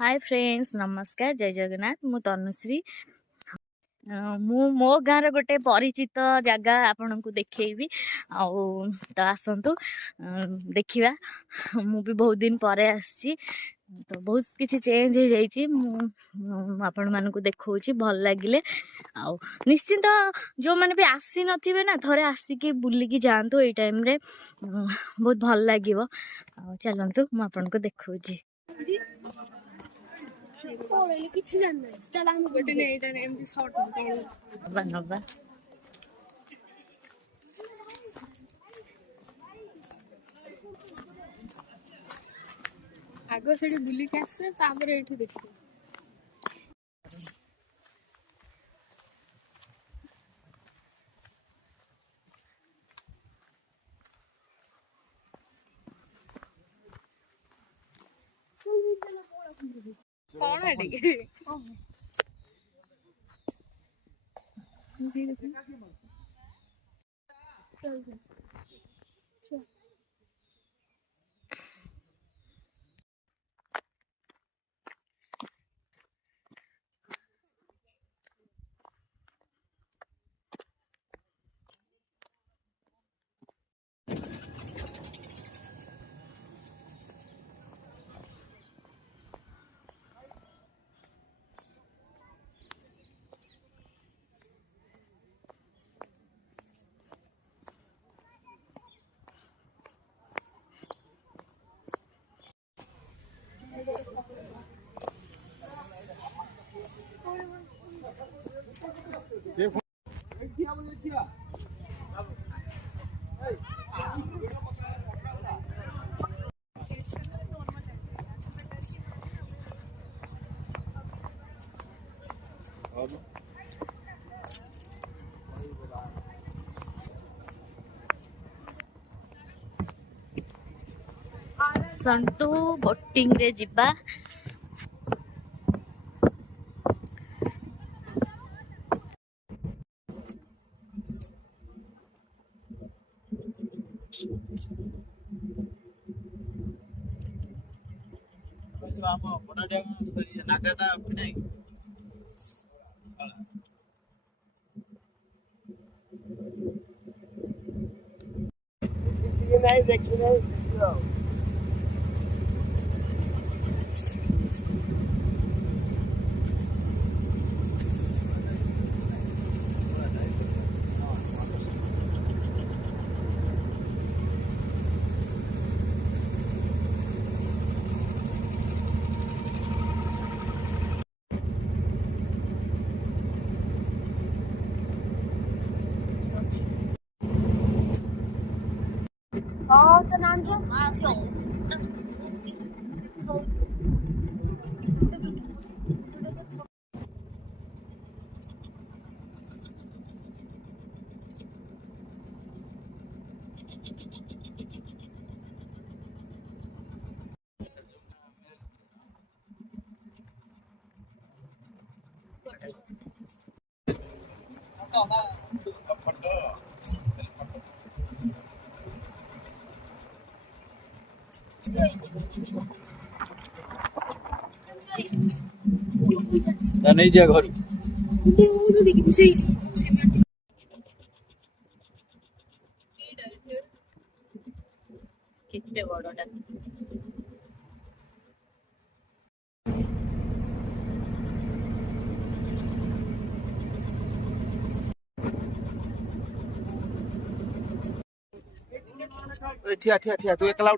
Hi friends, नमस्कार, जय जगन्नाथ। मु तनुश्री। मु मो गाँव गोटे परिचित जगह आपन को देखी तो आसतु देखा। मु भी बहुत दिन पर आसी तो बहुत किसी चेंज हो जाइए। आपण मान देखा भल लगिले निश्चिंत जो मैंने भी आसी नथिबे ना थरे आसिकी बुलिकी जातु। ये टाइम रे बहुत भल लगे। चलतु मु आपन को देखा नवा आगो से बुलिक आसे तापर एठी देखि कौन है डी चल चल संतु बोटिंग रे जिबा। तो नाम क्या नहीं जा घर कितने बड़टा ठिया ठिया ठिया तू एकला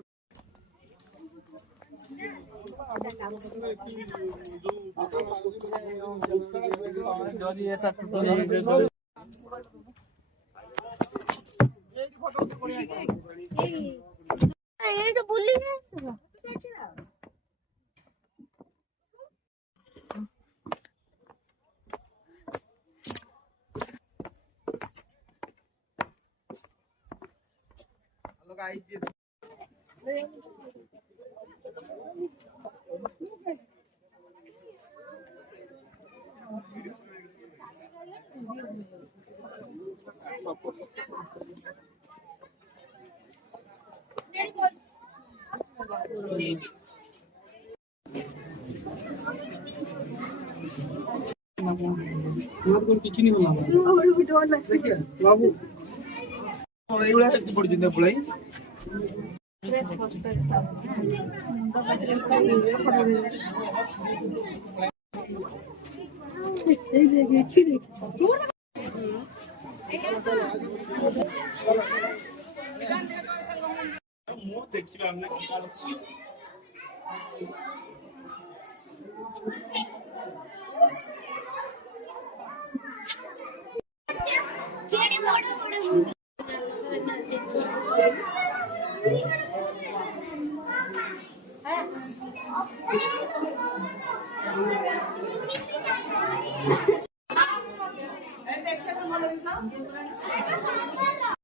କିଛି नहीं बोला देखिए बाबू और ये वाला पड़ जिंदा बुलाई देखिए हमने